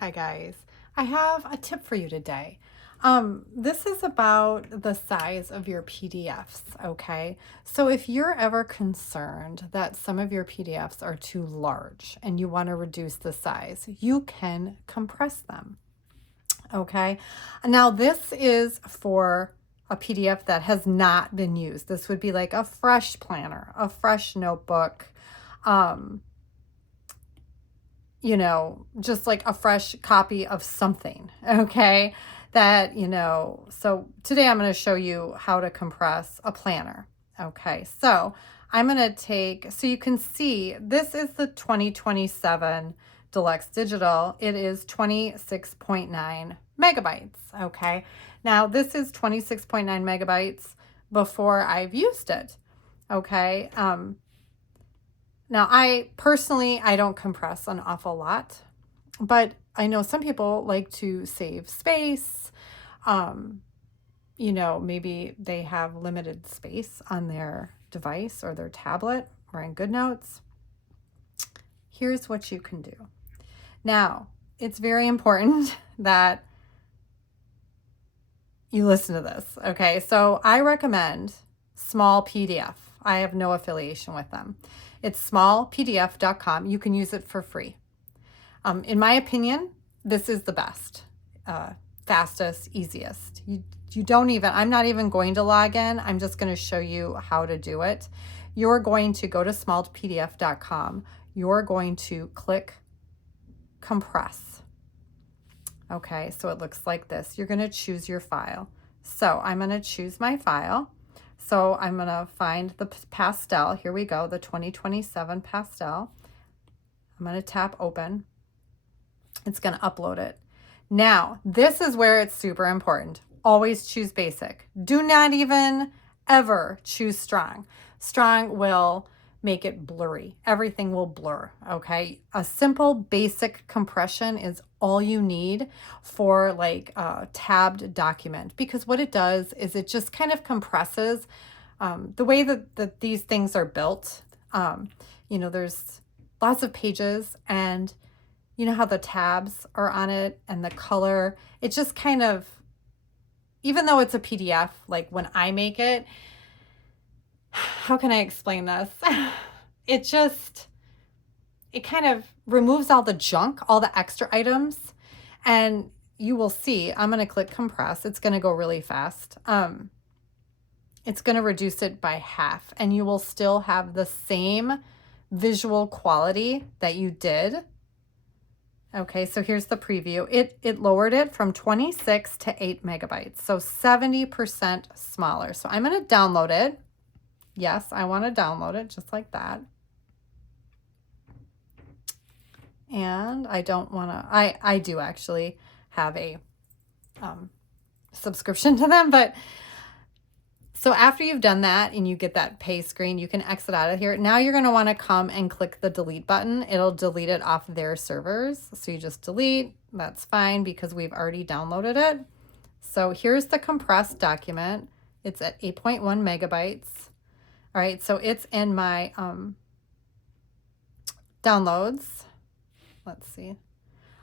Hi guys, I have a tip for you today. This is about the size of your PDFs, okay? So if you're ever concerned that some of your PDFs are too large and you want to reduce the size, you can compress them, okay? Now this is for a PDF that has not been used. This would be like a fresh planner, a fresh notebook, um, just like a fresh copy of something, okay? So today I'm going to show you how to compress a planner, okay? So I'm going to so you can see this is the 2027 Deluxe Digital. It is 26.9 megabytes, okay? Now this is 26.9 megabytes before I've used it, okay? Now, I personally, I don't compress an awful lot, but I know some people like to save space. Um, maybe they have limited space on their device or their tablet or in Goodnotes. Here's what you can do. Now, it's very important that you listen to this, okay? So I recommend Small PDF. I have no affiliation with them. It's smallpdf.com. You can use it for free. In my opinion, this is the best, fastest, easiest. You don't even, I'm not even going to log in. I'm just going to show you how to do it. You're going to go to smallpdf.com. You're going to click compress. Okay, so it looks like this. You're going to choose your file. So I'm going to choose my file. So I'm going to find the pastel. Here we go, the 2027 pastel. I'm going to tap open. It's going to upload it. Now, this is where it's super important. Always choose basic. Do not even ever choose strong. Strong will make it blurry. Everything will blur, okay? A simple basic compression is all you need for like a tabbed document, because what it does is it just kind of compresses the way that these things are built. There's lots of pages, and you know how the tabs are on it and the color, it just kind of, even though it's a PDF, like when I make it, how can I explain this? It kind of removes all the junk, all the extra items, and you will see, I'm going to click compress. It's going to go really fast. It's going to reduce it by half, and you will still have the same visual quality that you did. Okay, so here's the preview. It lowered it from 26 to 8 megabytes, so 70% smaller. So I'm going to download it. Yes, I want to download it just like that. And I don't want to, I do actually have a subscription to them, but so after you've done that and you get that pay screen, you can exit out of here. Now you're going to want to come and click the delete button. It'll delete it off their servers. So you just delete. That's fine because we've already downloaded it. So here's the compressed document. It's at 8.1 megabytes. All right, so it's in my downloads. Let's see.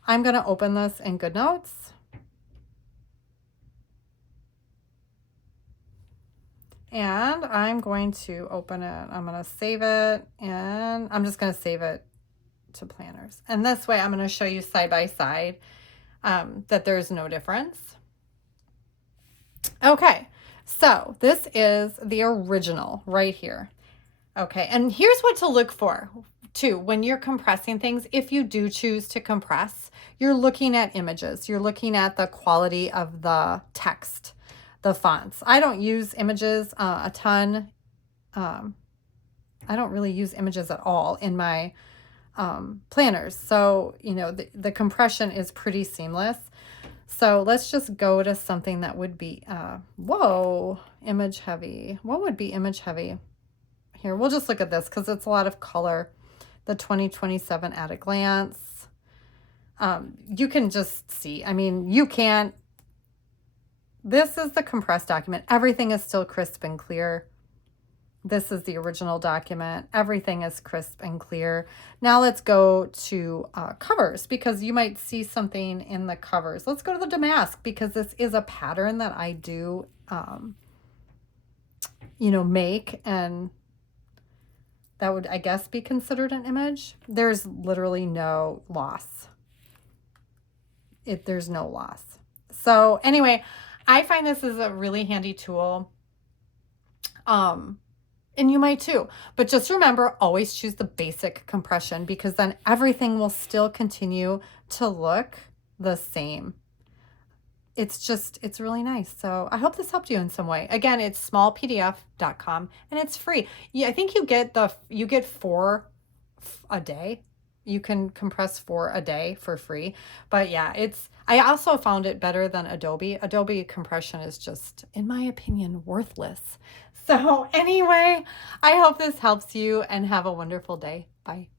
I'm going to open this in Goodnotes. And I'm going to open it. I'm going to save it, and I'm just going to save it to planners. And this way I'm going to show you side by side that there's no difference. Okay, so this is the original right here. Okay, and here's what to look for too when you're compressing things. If you do choose to compress, you're looking at images. You're looking at the quality of the text, the fonts. I don't use images a ton. I don't really use images at all in my planners. So, the compression is pretty seamless. So let's just go to something that would be, image heavy. What would be image heavy? Here, we'll just look at this because it's a lot of color. The 2027 at a glance. You can just see, you can't. This is the compressed document. Everything is still crisp and clear. This is the original document. Everything is crisp and clear. Now let's go to covers, because you might see something in the covers. Let's go to the damask, because this is a pattern that I do, make, and that would, I guess, be considered an image. There's literally no loss. There's no loss. So anyway, I find this is a really handy tool. And you might too, but just remember, always choose the basic compression, because then everything will still continue to look the same. It's really nice. So I hope this helped you in some way. Again, it's smallpdf.com and it's free. Yeah, I think you get 4 a day. You can compress 4 a day for free. But yeah, I also found it better than Adobe. Adobe compression is just, in my opinion, worthless. So anyway, I hope this helps you, and have a wonderful day. Bye.